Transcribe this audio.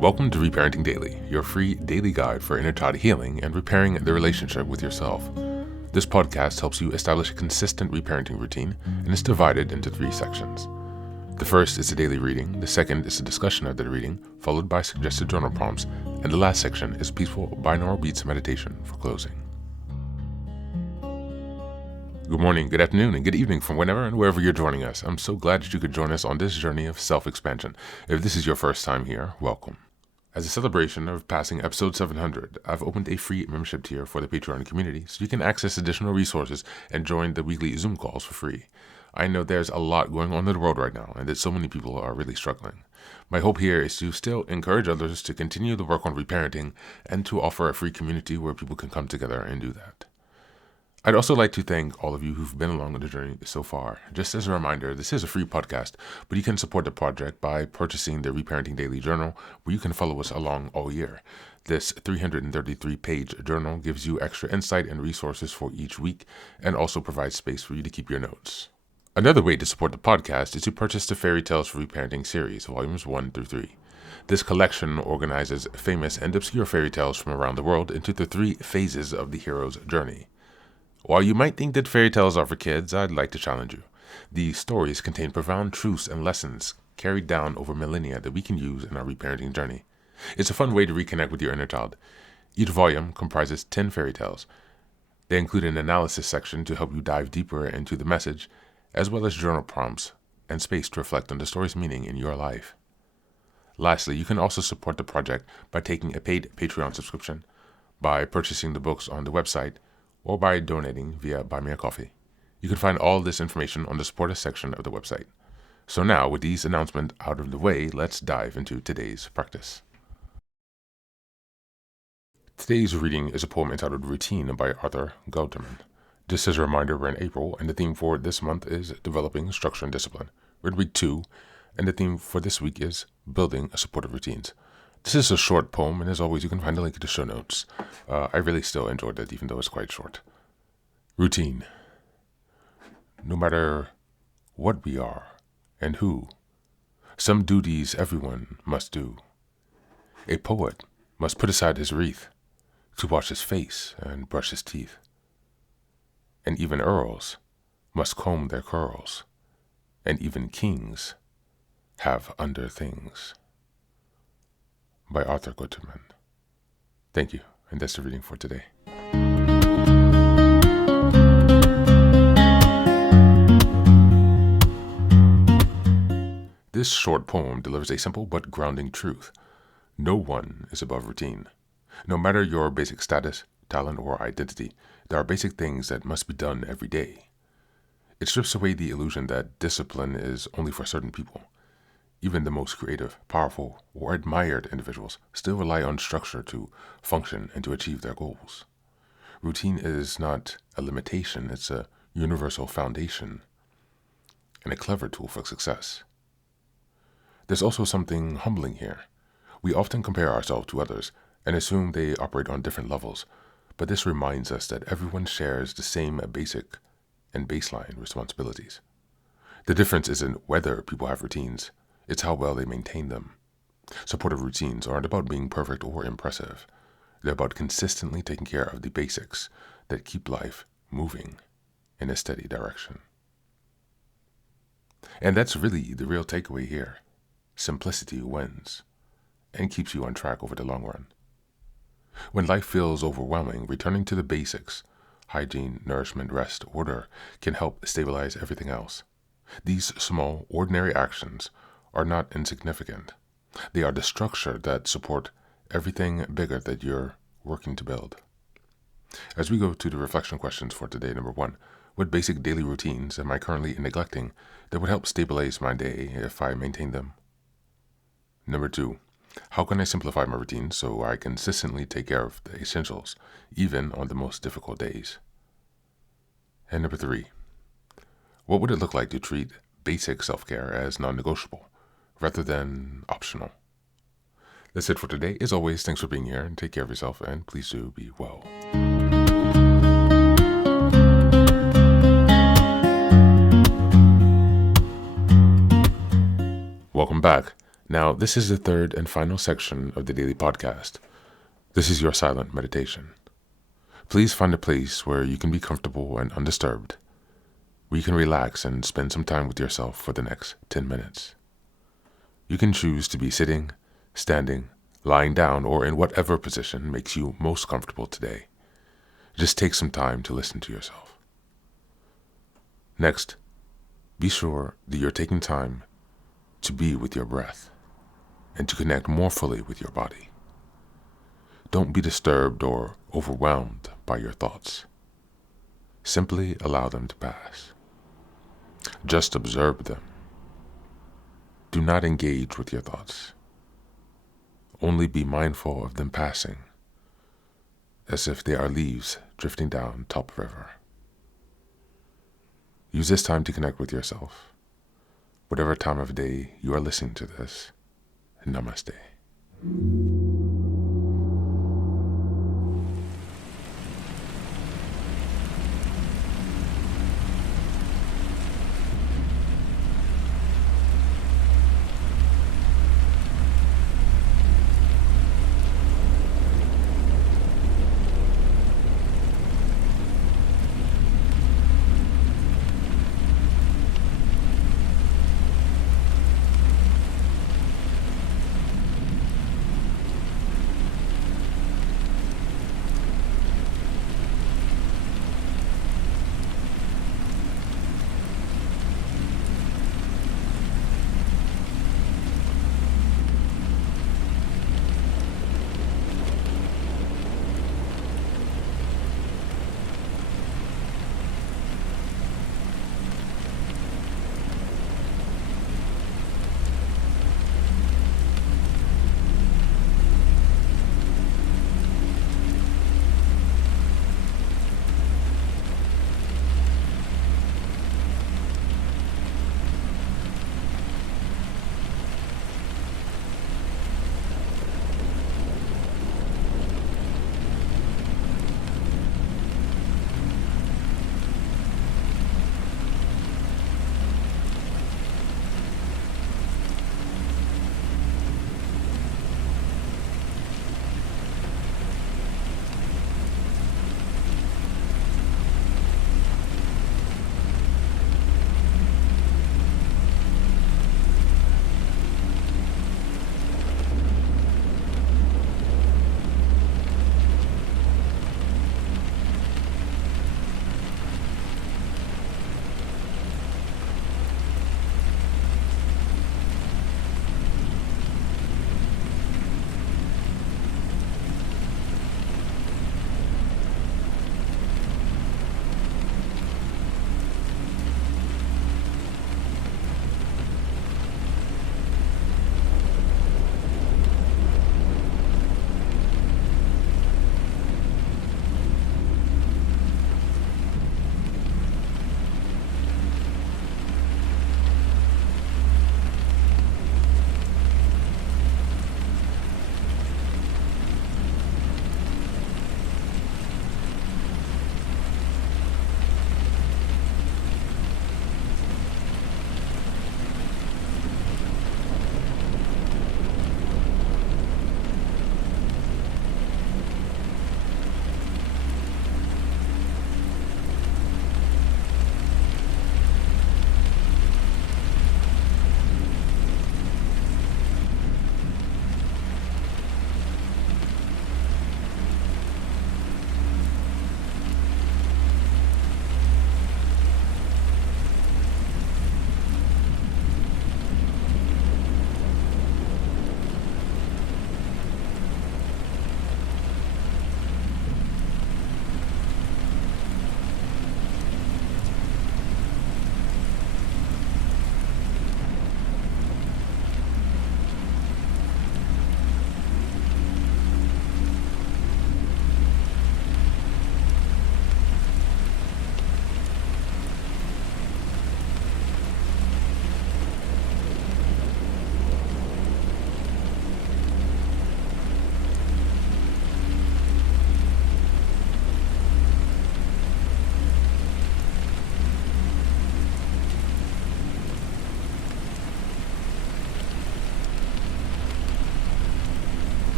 Welcome to Reparenting Daily, your free daily guide for inner child healing and repairing the relationship with yourself. This podcast helps you establish a consistent reparenting routine and is divided into 3 sections. The first is the daily reading, the second is a discussion of the reading, followed by suggested journal prompts, and the last section is peaceful binaural beats meditation for closing. Good morning, good afternoon, and good evening from whenever and wherever you're joining us. I'm so glad that you could join us on this journey of self-expansion. If this is your first time here, welcome. As a celebration of passing episode 700, I've opened a free membership tier for the Patreon community so you can access additional resources and join the weekly Zoom calls for free. I know there's a lot going on in the world right now and that so many people are really struggling. My hope here is to still encourage others to continue the work on reparenting and to offer a free community where people can come together and do that. I'd also like to thank all of you who've been along on the journey so far. Just as a reminder, this is a free podcast, but you can support the project by purchasing the Reparenting Daily Journal, where you can follow us along all year. This 333-page journal gives you extra insight and resources for each week, and also provides space for you to keep your notes. Another way to support the podcast is to purchase the Fairy Tales for Reparenting series, volumes 1 through 3. This collection organizes famous and obscure fairy tales from around the world into the 3 phases of the hero's journey. While you might think that fairy tales are for kids, I'd like to challenge you. These stories contain profound truths and lessons carried down over millennia that we can use in our reparenting journey. It's a fun way to reconnect with your inner child. Each volume comprises 10 fairy tales. They include an analysis section to help you dive deeper into the message, as well as journal prompts and space to reflect on the story's meaning in your life. Lastly, you can also support the project by taking a paid Patreon subscription, by purchasing the books on the website, or by donating via Buy Me a Coffee. You can find all this information on the Support Us section of the website. So now, with these announcements out of the way, let's dive into today's practice. Today's reading is a poem entitled Routine by Arthur Guiterman. Just as a reminder, we're in April, and the theme for this month is Developing Structure and Discipline. We're in week 2, and the theme for this week is Building Supportive Routines. This is a short poem, and as always, you can find a link to the show notes. I really still enjoyed it, even though it's quite short. Routine. No matter what we are and who, some duties everyone must do. A poet must put aside his wreath to wash his face and brush his teeth. And even earls must comb their curls, and even kings have under things. By Arthur Guiterman. Thank you, and that's the reading for today. This short poem delivers a simple but grounding truth. No one is above routine. No matter your basic status, talent, or identity, there are basic things that must be done every day. It strips away the illusion that discipline is only for certain people. Even the most creative, powerful, or admired individuals still rely on structure to function and to achieve their goals. Routine is not a limitation, it's a universal foundation and a clever tool for success. There's also something humbling here. We often compare ourselves to others and assume they operate on different levels, but this reminds us that everyone shares the same basic and baseline responsibilities. The difference isn't whether people have routines, it's how well they maintain them. Supportive routines aren't about being perfect or impressive. They're about consistently taking care of the basics that keep life moving in a steady direction. And that's really the real takeaway here. Simplicity wins and keeps you on track over the long run. When life feels overwhelming, returning to the basics, hygiene, nourishment, rest, order, can help stabilize everything else. These small, ordinary actions are not insignificant. They are the structure that support everything bigger that you're working to build. As we go to the reflection questions for today, number 1, what basic daily routines am I currently neglecting that would help stabilize my day if I maintain them? Number 2, how can I simplify my routines so I consistently take care of the essentials, even on the most difficult days? And number 3, what would it look like to treat basic self-care as non-negotiable rather than optional? That's it for today. As always, thanks for being here and take care of yourself, and please do be well. Welcome back. Now, this is the third and final section of the daily podcast. This is your silent meditation. Please find a place where you can be comfortable and undisturbed, where you can relax and spend some time with yourself for the next 10 minutes. You can choose to be sitting, standing, lying down, or in whatever position makes you most comfortable today. Just take some time to listen to yourself. Next, be sure that you're taking time to be with your breath and to connect more fully with your body. Don't be disturbed or overwhelmed by your thoughts. Simply allow them to pass. Just observe them. Do not engage with your thoughts. Only be mindful of them passing, as if they are leaves drifting down top river. Use this time to connect with yourself, whatever time of day you are listening to this. Namaste.